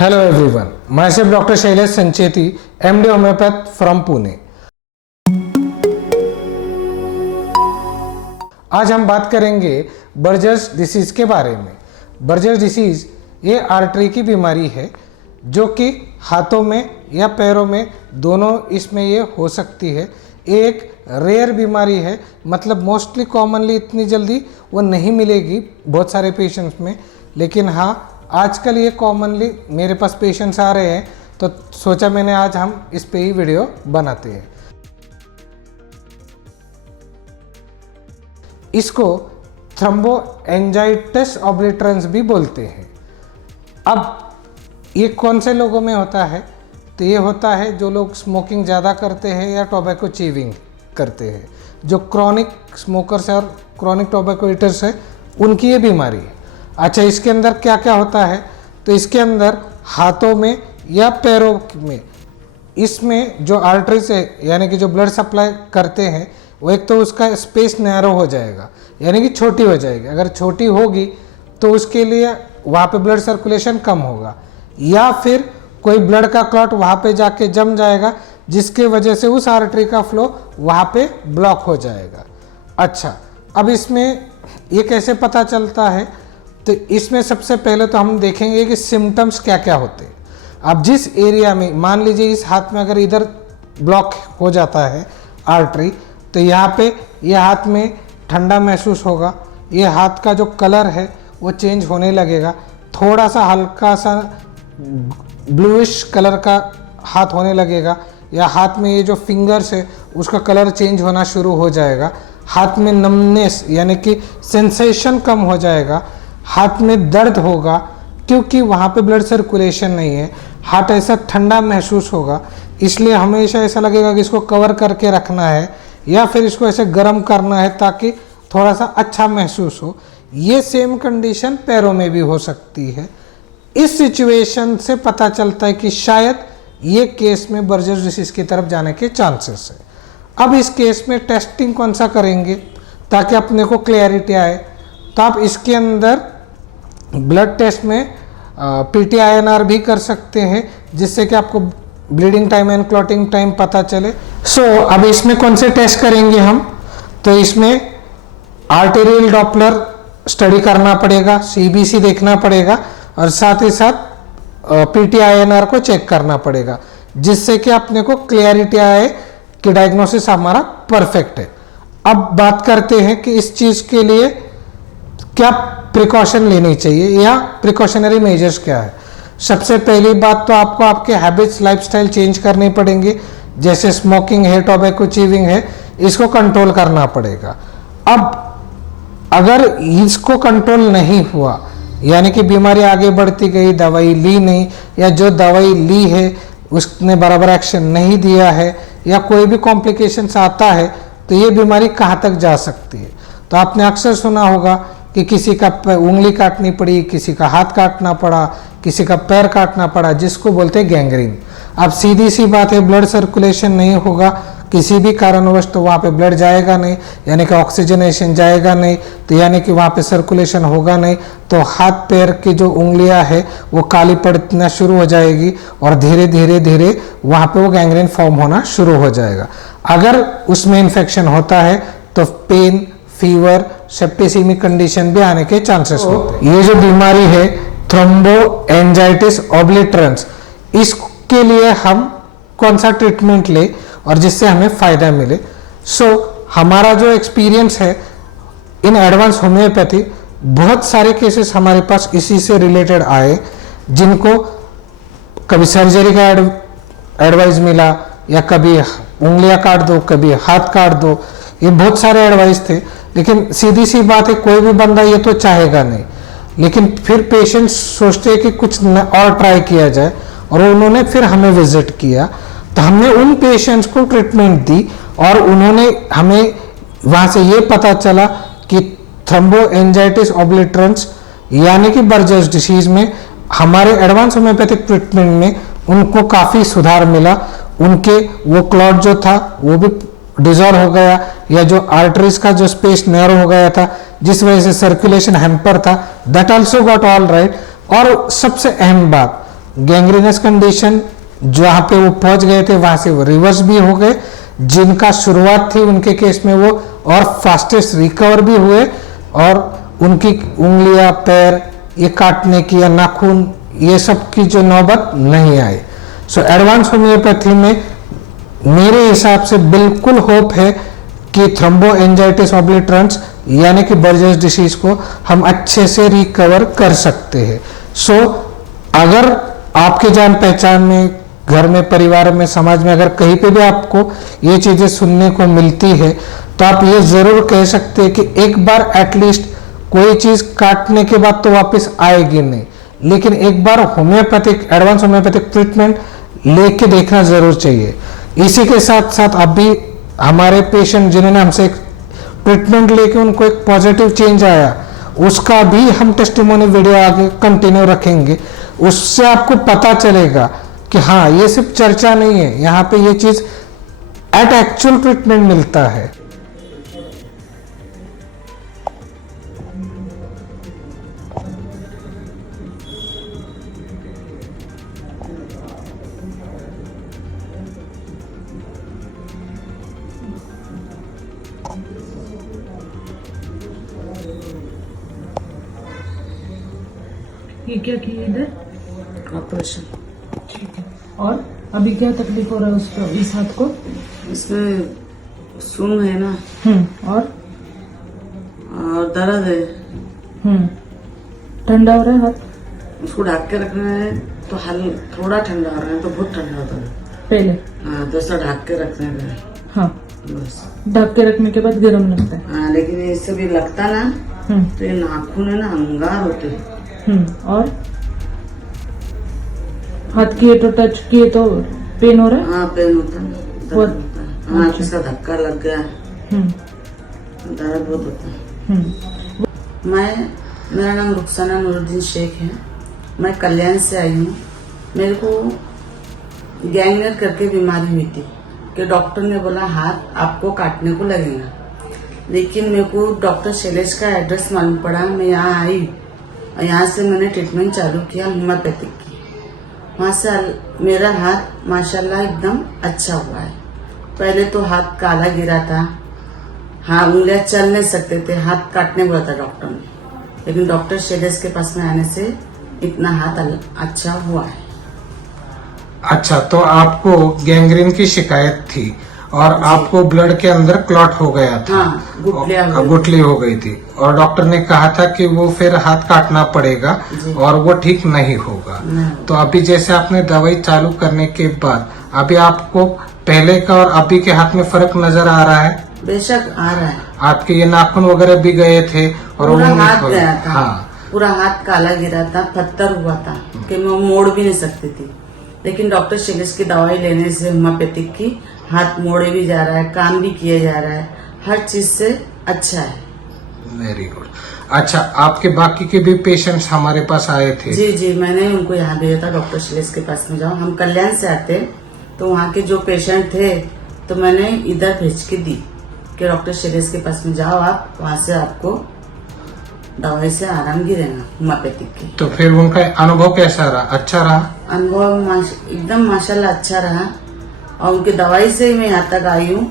Hello everyone, myself Dr. Shailesh Sancheti, MD Homeopath from Pune. आज हम बात करेंगे बर्जर्स डिसीज़ के बारे में। बर्जर्स डिसीज़ ये आर्टरी की बीमारी है जो कि हाथों में या पैरों में दोनों इसमें ये हो सकती है। ये एक रेयर बीमारी है, मतलब मोस्टली कॉमनली इतनी जल्दी वो नहीं मिलेगी बहुत सारे पेशेंट्स में, लेकिन हाँ आजकल ये कॉमनली मेरे पास पेशेंट्स आ रहे हैं, तो सोचा मैंने आज हम इस पे ही वीडियो बनाते हैं। इसको थ्रोम्बोएंजाइटिस ऑब्लिटरेंस भी बोलते हैं। अब ये कौन से लोगों में होता है? तो ये होता है जो लोग स्मोकिंग ज़्यादा करते हैं या टोबैको चीविंग करते हैं, जो क्रॉनिक स्मोकर्स और क्रॉनिक टोबैको ईटर्स है, उनकी ये बीमारी है। अच्छा, इसके अंदर क्या क्या होता है? तो इसके अंदर हाथों में या पैरों में इसमें जो आर्टरीज है यानी कि जो ब्लड सप्लाई करते हैं, वो एक तो उसका स्पेस नैरो हो जाएगा यानी कि छोटी हो जाएगी। अगर छोटी होगी तो उसके लिए वहाँ पे ब्लड सर्कुलेशन कम होगा, या फिर कोई ब्लड का क्लॉट वहाँ पे जाके जम जाएगा जिसके वजह से उस आर्टरी का फ्लो वहाँ पे ब्लॉक हो जाएगा। अच्छा, अब इसमें ये कैसे पता चलता है? तो इसमें सबसे पहले तो हम देखेंगे कि सिम्टम्स क्या क्या होते हैं। अब जिस एरिया में, मान लीजिए इस हाथ में अगर इधर ब्लॉक हो जाता है आर्टरी, तो यहाँ पे ये हाथ में ठंडा महसूस होगा, ये हाथ का जो कलर है वो चेंज होने लगेगा, थोड़ा सा हल्का सा ब्लूइश कलर का हाथ होने लगेगा, या हाथ में ये जो फिंगर्स है उसका कलर चेंज होना शुरू हो जाएगा, हाथ में नमनेस यानी कि सेंसेशन कम हो जाएगा, हाथ में दर्द होगा क्योंकि वहाँ पे ब्लड सर्कुलेशन नहीं है, हाथ ऐसा ठंडा महसूस होगा, इसलिए हमेशा ऐसा लगेगा कि इसको कवर करके रखना है या फिर इसको ऐसे गर्म करना है ताकि थोड़ा सा अच्छा महसूस हो। ये सेम कंडीशन पैरों में भी हो सकती है। इस सिचुएशन से पता चलता है कि शायद ये केस में बर्जर्स डिसीज़ की तरफ जाने के चांसेस है। अब इस केस में टेस्टिंग कौन सा करेंगे ताकि अपने को क्लैरिटी आए? तो आप इसके अंदर ब्लड टेस्ट में PTINR भी कर सकते हैं, जिससे कि आपको bleeding time and clotting time पता चले। अब इसमें कौन से टेस्ट करेंगे हम? तो इसमें आर्टेरियल डॉपलर स्टडी करना पड़ेगा, CBC देखना पड़ेगा, और साथ ही साथ PTINR को चेक करना पड़ेगा, जिससे कि अपने को क्लियरिटी आए कि डायग्नोसिस हमारा परफेक्ट है। अब बात करते हैं कि इस चीज़ के लिए क्या प्रिकॉशन लेनी चाहिए या प्रिकॉशनरी मेजर्स क्या है। सबसे पहली बात तो आपको आपके हैबिट्स, लाइफस्टाइल चेंज करने पड़ेंगे। जैसे स्मोकिंग है, टोबैको चीविंग है, इसको कंट्रोल करना पड़ेगा। अब अगर इसको कंट्रोल नहीं हुआ यानी कि बीमारी आगे बढ़ती गई, दवाई ली नहीं, या जो दवाई ली है उसने बराबर एक्शन नहीं दिया है, या कोई भी कॉम्प्लिकेशंस आता है, तो ये बीमारी कहाँ तक जा सकती है। तो आपने अक्सर सुना होगा कि किसी का उंगली काटनी पड़ी, किसी का हाथ काटना पड़ा, किसी का पैर काटना पड़ा, जिसको बोलते हैं गैंग्रीन। अब सीधी सी बात है, ब्लड सर्कुलेशन नहीं होगा किसी भी कारणवश, तो वहाँ पे ब्लड जाएगा नहीं, यानी कि ऑक्सीजनेशन जाएगा नहीं, तो यानी कि वहाँ पे सर्कुलेशन होगा नहीं, तो हाथ पैर की जो उंगलियाँ है वो काली पड़ना शुरू हो जाएगी, और धीरे धीरे धीरे वहाँ पे वो गैंग्रीन फॉर्म होना शुरू हो जाएगा। अगर उसमें इन्फेक्शन होता है तो पेन, फीवर, सेप्टिसीमिक कंडीशन भी आने के चांसेस होते हैं। ये जो बीमारी है थ्रोम्बोएंजाइटिस ऑब्लिटरेंस, इसके लिए हम कौन सा ट्रीटमेंट ले और जिससे हमें फ़ायदा मिले? हमारा जो एक्सपीरियंस है इन एडवांस होम्योपैथी, बहुत सारे केसेस हमारे पास इसी से रिलेटेड आए, जिनको कभी सर्जरी का एडवाइस मिला, या कभी उंगलियां काट दो, कभी हाथ काट दो, ये बहुत सारे एडवाइस थे। लेकिन सीधी सी बात है, कोई भी बंदा ये तो चाहेगा नहीं, लेकिन फिर पेशेंट्स सोचते हैं कि कुछ और ट्राई किया जाए, और उन्होंने फिर हमें विजिट किया, तो हमने उन पेशेंट्स को ट्रीटमेंट दी, और उन्होंने हमें वहाँ से ये पता चला कि थ्रोम्बोएंजाइटिस ऑब्लिटरेंस यानी कि बर्जर्स डिसीज में हमारे एडवांस होम्योपैथिक ट्रीटमेंट में उनको काफ़ी सुधार मिला। उनके वो क्लॉट जो था वो भी डिजॉल्व हो गया, या जो आर्टरीज का जो स्पेस नैरो हो गया था जिस वजह से सर्कुलेशन हैम्पर था, that also got all right. और सबसे अहम बात, गैंग्रीनस कंडीशन जहाँ पे वो पहुंच गए थे वहां से वो रिवर्स भी हो गए, जिनका शुरुआत थी उनके केस में वो और फास्टेस्ट रिकवर भी हुए और उनकी उंगलियां, पैर ये काटने की या नाखून ये सब की जो नौबत नहीं आई। सो एडवांस होम्योपैथी में मेरे हिसाब से बिल्कुल होप है कि थ्रोम्बोएंजाइटिस ऑब्लिटरेंस यानी कि बर्जर्स डिसीज को हम अच्छे से रिकवर कर सकते हैं। सो अगर आपके जान पहचान में, घर में, परिवार में, समाज में अगर कहीं पे भी आपको ये चीजें सुनने को मिलती है तो आप ये जरूर कह सकते हैं कि एक बार एटलीस्ट कोई चीज काटने के बाद तो वापस आएगी नहीं, लेकिन एक बार होम्योपैथिक, एडवांस होम्योपैथिक ट्रीटमेंट लेके देखना जरूर चाहिए। इसी के साथ साथ अभी हमारे पेशेंट जिन्होंने हमसे एक ट्रीटमेंट लेके उनको एक पॉजिटिव चेंज आया, उसका भी हम टेस्टिमोनी वीडियो आगे कंटिन्यू रखेंगे। उससे आपको पता चलेगा कि हाँ, ये सिर्फ चर्चा नहीं है, यहाँ पे ये चीज एट एक्चुअल ट्रीटमेंट मिलता है। ये क्या किया इधर? ऑपरेशन। ठीक है। और अभी क्या तकलीफ हो रहा है उसको, इस हाथ को? इसमें सुन है ना और दर्द है। ठंडा हो रहा है हाथ? उसको ढक के रखना है तो थोड़ा ठंडा हो रहा है, तो बहुत ठंडा होता है पहले। हाँ, तो ऐसा ढक के रखना है हाँ, बस। ढक के रखने के बाद गर्म लगता है। हाँ, लेकिन इससे भी लगता ना तो ये नाखून है ना अंगार होते हैं। और हाथ किए तो, टच किए तो पेन हो रहा है? हाँ, पेन होता है, दर्द होता है। हाँ, किसका धक्का लग गया, दर्द बहुत होता है। मेरा नाम रुखसाना नूरुद्दीन शेख है। मैं कल्याण से आई हूँ। मेरे को गैंग्रीन करके बीमारी हुई थी कि डॉक्टर ने बोला हाथ आपको काटने को लगेगा, लेकिन मेरे को डॉक्टर शैलेश का एड्रेस मालूम पड़ा। मैं यहाँ आई और यहाँ से मैंने ट्रीटमेंट चालू किया होम्योपैथिक की। वहाँ से मेरा हाथ माशाल्लाह एकदम अच्छा हुआ है। पहले तो हाथ काला गिरा था, हाँ, उंगलियां चल नहीं सकते थे, हाथ काटने बोला था डॉक्टर ने, लेकिन डॉक्टर शैलेश के पास में आने से इतना हाथ अच्छा हुआ है। अच्छा, तो आपको गैंग्रीन की शिकायत थी और आपको ब्लड के अंदर क्लॉट हो गया था। हाँ, गुठली हो गई थी और डॉक्टर ने कहा था कि वो फिर हाथ काटना पड़ेगा और वो ठीक नहीं होगा। तो अभी जैसे आपने दवाई चालू करने के बाद अभी आपको पहले का और अभी के हाथ में फर्क नजर आ रहा है? बेशक आ रहा है। आपके ये नाखून वगैरह भी गए थे और पूरा हाथ गया था। हाँ, पूरा हाथ काला गिरा था, पत्थर हुआ था कि मैं मोड़ भी नहीं सकती थी, लेकिन डॉक्टर शैलेश की दवाई लेने से होम्योपैथिक की हाथ मोड़े भी जा रहा है, काम भी किया जा रहा है, हर चीज से अच्छा है। Very good. अच्छा, आपके बाकी के भी पेशेंट्स हमारे पास आए थे? जी जी, मैंने उनको यहाँ भेजा था डॉक्टर शैलेश के पास में जाओ। हम कल्याण से आते तो वहाँ के जो पेशेंट थे तो मैंने इधर भेज के दी कि डॉक्टर शैलेश के पास में जाओ आप, वहाँ से आपको दवाई से आराम गिरेगा होम्योपैथिक की। तो फिर उनका अनुभव कैसा रहा? अच्छा रहा? अनुभव एकदम माशाल्लाह अच्छा रहा और उनकी दवाई से ही मैं यहाँ तक आई हूँ,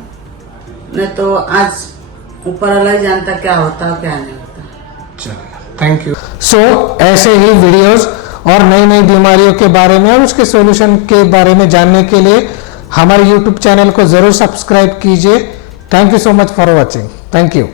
नहीं तो आज ऊपर वाला ही जानता क्या होता और क्या नहीं होता। चलिए, थैंक यू। सो ऐसे ही वीडियोस और नई नई बीमारियों के बारे में और उसके सॉल्यूशन के बारे में जानने के लिए हमारे YouTube चैनल को जरूर सब्सक्राइब कीजिए। Thank you so much for watching. Thank you.